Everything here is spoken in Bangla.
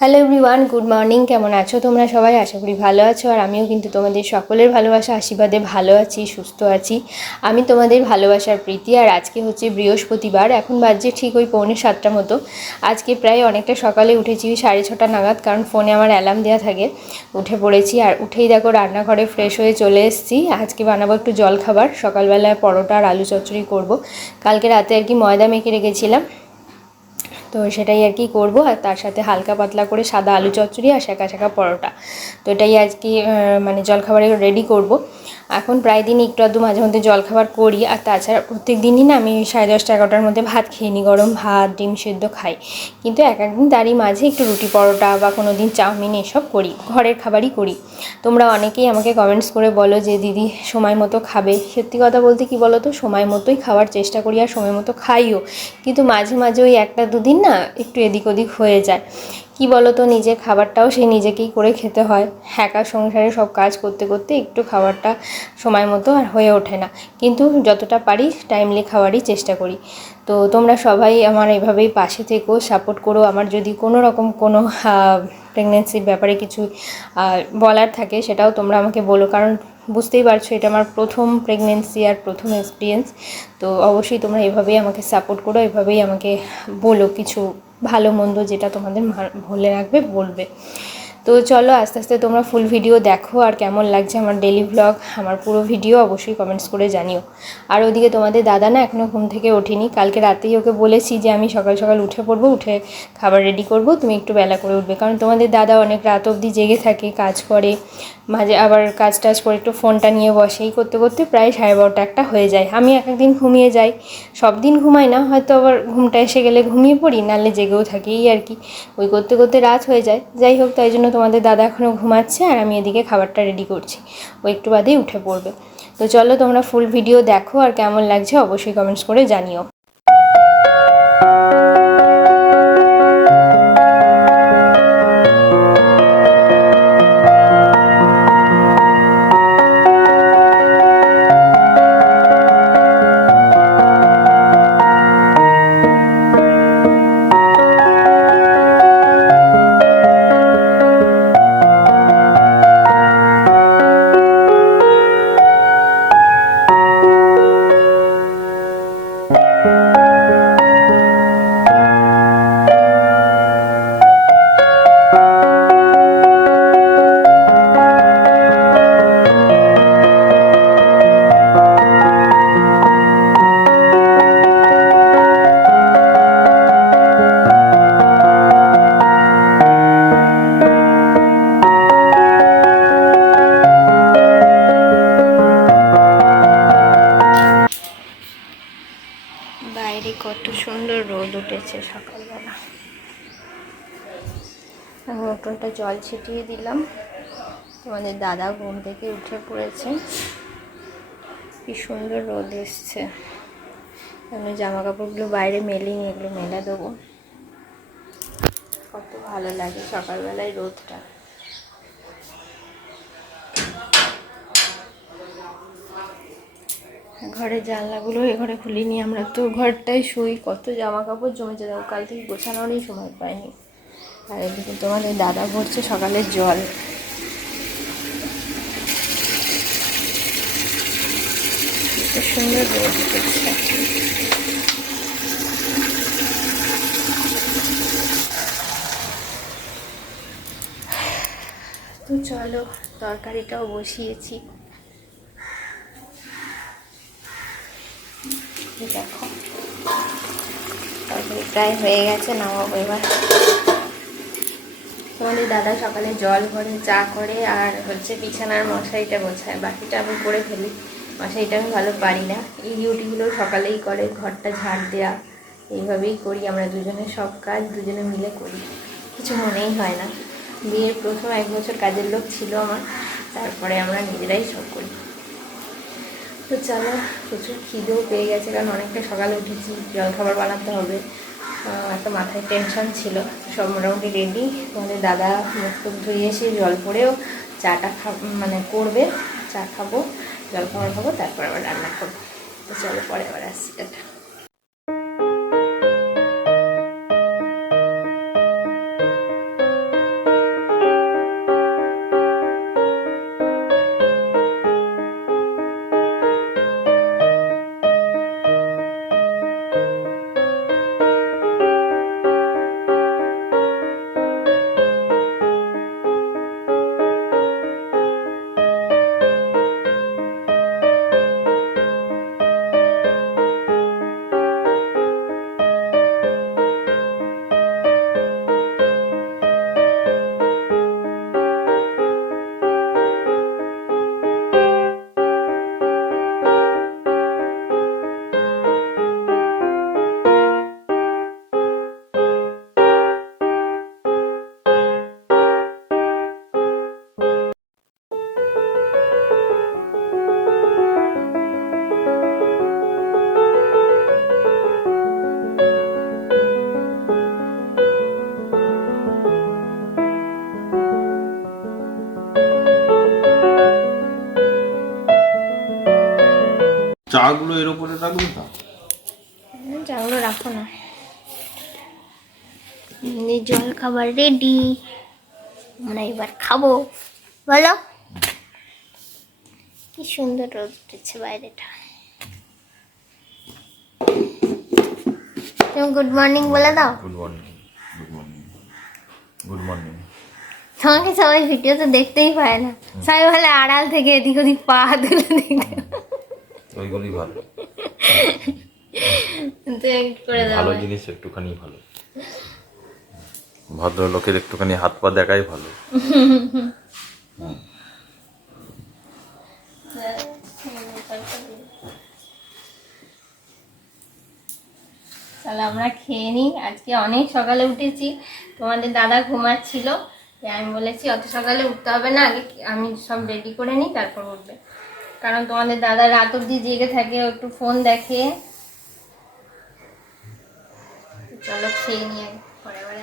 হ্যালো এভরিওয়ান গুড মর্নিং কেমন আছো তোমরা সবাই? আশা করি ভালো আছো, আর আমিও কিন্তু তোমাদের সকলের ভালোবাসা, আশীর্বাদে ভালো আছি, সুস্থ আছি। আমি তোমাদের ভালোবাসার প্রীতি, আর আজকে হচ্ছে বৃহস্পতিবার, এখন বাজছে ঠিক ওই পৌনে সাতটা মতো। আজকে প্রায় অনেকটা সকালে উঠেছি, সাড়ে ছটা নাগাদ, কারণ ফোনে আমার অ্যালার্ম দেওয়া থাকে। উঠে পড়েছি, আর উঠেই দেখো রান্নাঘরে ফ্রেশ হয়ে চলে এসেছি। আজকে বানাবো একটু জল খাবার সকালবেলায় পরোটা আর আলু চচ্চড়ি করব। কালকে রাতে আর কি ময়দা মেখে রেখেছিলাম। তো সেটাই আর কি করব। আর তার সাথে হালকা পাতলা করে সাদা আলু চচ্চড়ি আর শাঁকা শাঁকা পরোটা। তো এটাই আজকে মানে জলখাবারে রেডি করব। এখন প্রায় দিন একটু আধটু মাঝে মধ্যে জলখাবার করি, আর তাছাড়া প্রত্যেক দিনই না আমি সাড়ে দশটা এগারোটার মধ্যে ভাত খেয়ে নিই, গরম ভাত, ডিম সেদ্ধ খাই। কিন্তু এক একদিন তারই মাঝে একটু রুটি পরোটা বা কোনো দিন চাউমিন এসব করি, ঘরের খাবারই করি। তোমরা অনেকেই আমাকে কমেন্টস করে বলো যে, দিদি, সময় মতো খাবে। সত্যি কথা বলতে কি বলো তো, সময় মতোই খাওয়ার চেষ্টা করি আর সময় মতো খাইও। কিন্তু মাঝে মাঝে ওই একটা দুদিন না একটু এদিক ওদিক হয়ে যায়। কি বলো তো নিজে খাবারটাও সেই নিজেকেই করে খেতে হয়। একা সংসারে সব কাজ করতে করতে একটু খাবারটা সময় মতো আর হয়ে ওঠে না। কিন্তু যতটা পারি টাইমলি খাওয়ারই চেষ্টা করি। তো তোমরা সবাই আমার এভাবেই পাশে থেকো সাপোর্ট করো। আমার যদি কোনো রকম কোনো প্রেগনেন্সির ব্যাপারে কিছু বলার থাকে সেটাও তোমরা আমাকে বলো। কারণ বুঝতেই পারছ এটা আমার প্রথম প্রেগনেন্সি আর প্রথম এক্সপিরিয়েন্স তো অবশ্যই তোমরা এভাবেই আমাকে সাপোর্ট করো, এভাবেই আমাকে বলো কিছু ভালো মন্দ যেটা তোমাদের ভুলে রাখবে বলবে। তো চলো আস্তে আস্তে তোমরা ফুল ভিডিও দেখো আর কেমন লাগছে আমার ডেলি ভ্লগ আমার পুরো ভিডিও অবশ্যই কমেন্টস করে জানিও। আর ওদিকে তোমাদের দাদা না এখনও ঘুম থেকে ওঠেনি। কালকে রাতেই ওকে বলেছি যে আমি সকাল সকাল উঠে পড়ব, উঠে খাবার রেডি করব, তুমি একটু বেলা করে উঠবে। কারণ তোমাদের দাদা অনেক রাত অবধি জেগে থাকে, কাজ করে, মাঝে আবার কাজ টাজ করে একটু ফোনটা নিয়ে বসে। এই করতে করতে প্রায় সাড়ে বারোটা একটা হয়ে যায়। আমি এক একদিন ঘুমিয়ে যাই। সব দিন ঘুমাই না, হয়তো আবার ঘুমটা এসে গেলে ঘুমিয়ে পড়ি, নাহলে জেগেও থাকি, এই আর কি। ওই করতে করতে রাত হয়ে যায়। যাই হোক, তাই জন্য তোমাদের দাদা এখনও ঘুমাচ্ছে আর আমি এদিকে খাবারটা রেডি করছি। ও একটু বাদেই উঠে পড়বে। তো চলো তোমরা ফুল ভিডিও দেখো আর কেমন লাগছে অবশ্যই কমেন্টস করে জানিও। রোদ উঠেছে সকালবেলা। আমি জল ছিটিয়ে দিলাম। তোমাদের দাদা ঘুম থেকে উঠে পড়েছে। কি সুন্দর রোদ এসছে। আমি জামা কাপড়গুলো বাইরে মেলিনি এগুলো মেলা দেবো। কত ভালো লাগে সকালবেলায় রোদটা। ঘরের জানলাগুলো এ ঘরে খুলিনি, আমরা তো ঘরটায় শুই। কত জামা কাপড় জমেছে দেখো, কাল থেকে গোছানোরই সময় পাইনি। আর এদিকে তোমাদের দাদা ভরছে সকালের জল। সুন্দর তো চলো, তরকারিটাও বসিয়েছি। দেখো। তরকারি প্রায় হয়ে গেছে, নামাবো এবার। তোমাদের দাদা সকালে জল ভরে চা করে, আর হচ্ছে বিছানার মশারিটা গোছায়। বাকিটা আমি করে ফেলি। মশারিটা আমি ভালো পারি না। এই ডিউটিগুলো সকালেই করে, ঘরটা ঝাড় দেওয়া এইভাবেই করি আমরা দুজনে, সব কাজ দুজনে মিলে করি। কিছু মনেই হয় না। বিয়ের প্রথম এক বছর কাজের লোক ছিল আমার। তারপরে আমরা নিজেরাই সব করি। তো চলো, প্রচুর খিদেও পেয়ে গেছে, কারণ অনেকটা সকালে উঠেছি, জলখাবার বানাতে হবে। একটা মাথায় টেনশন ছিল, সব মোটামুটি রেডি তোমাদের দাদা মুখ টুক ধুয়ে এসে জল পরেও চাটা খা মানে করবে, চা খাব, জলখাবার খাব, তারপর আবার রান্না করব। তো চলো, পরে আবার আসছি, টাটা। চাগুলো এর উপরে রাখব তো? চাগুলো রাখো না। জল খাবার রেডি আমরা এবার খাব। বলো? কি সুন্দর রোদ উঠেছে বাইরেটা। তুমি গুড মর্নিং বলে দাও। Good morning good morning good morning তোমাকে সবাই ভিডিওতে দেখতেই পায় না। সবাই বলে আড়াল থেকে এদিক ওদিক পা তুলে দিতে ওইগুলি ভালো। ভালো জিনিস একটুখানি ভালো। ভদ্রলোকের একটুখানি হাত পা দেখাই ভালো। তাহলে আমরা খেয়ে নিই। আজকে অনেক সকালে উঠেছি। তোমাদের দাদা ঘুমাচ্ছিল। আমি বলেছি অত সকালে উঠতে হবে না। আগে আমি সব রেডি করে নিই তারপর উঠবে। কারণ তোমাদের দাদা রাত অব্দি জেগে থাকে একটু ফোন দেখে। চলো খেয়ে নিয়ে পরে আবার